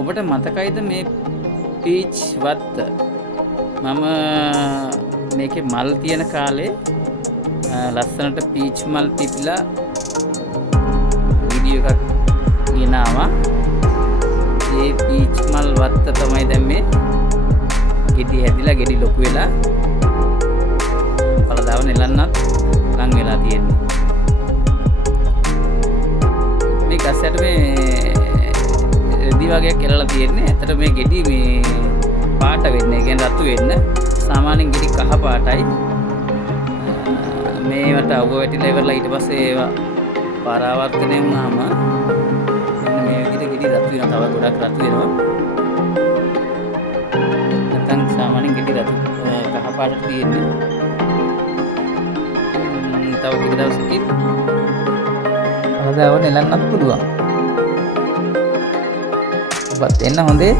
ඔබට මතකයිද මේ පීච් වත්ත මම මේකේ මල් තියෙන කාලේ ලස්සනට පීච් මල් පිපිලා වීඩියෝ එකක් ගෙනාවා. ඒ පීච් මල් වත්ත තමයි දැන් මේ ගෙඩි හැදිලා ගෙඩි ලොකු වෙලා පළදාව නෙලන්නත් ලං වෙලා තියෙන්නේ. මේ ගසට මේ රෙදි වගේක් එලලා තියෙන්නේ. ඇත්තට මේ ගෙඩි මේ පාට වෙන්නේ, ඒ කියන්නේ රතු වෙන්න. සාමාන්‍යයෙන් ගෙඩි කහ පාටයි. මේවට අවුව වැටිලා ඉවරලා ඊට පස්සේ ඒවා පරාවර්තනය වුණාම මෙන්න මේ විදිහට ගෙඩි රතු වෙනවා. තව ගොඩක් රතු වෙනවා. නැත්නම් සාමාන්‍යයෙන් ගෙඩි රතු කහ පාටට තියෙන්නේ. තව ටික දවසකින් පළදාව නෙලන්නත් පුළුවන්. ඔබත් එන්න හොඳේ.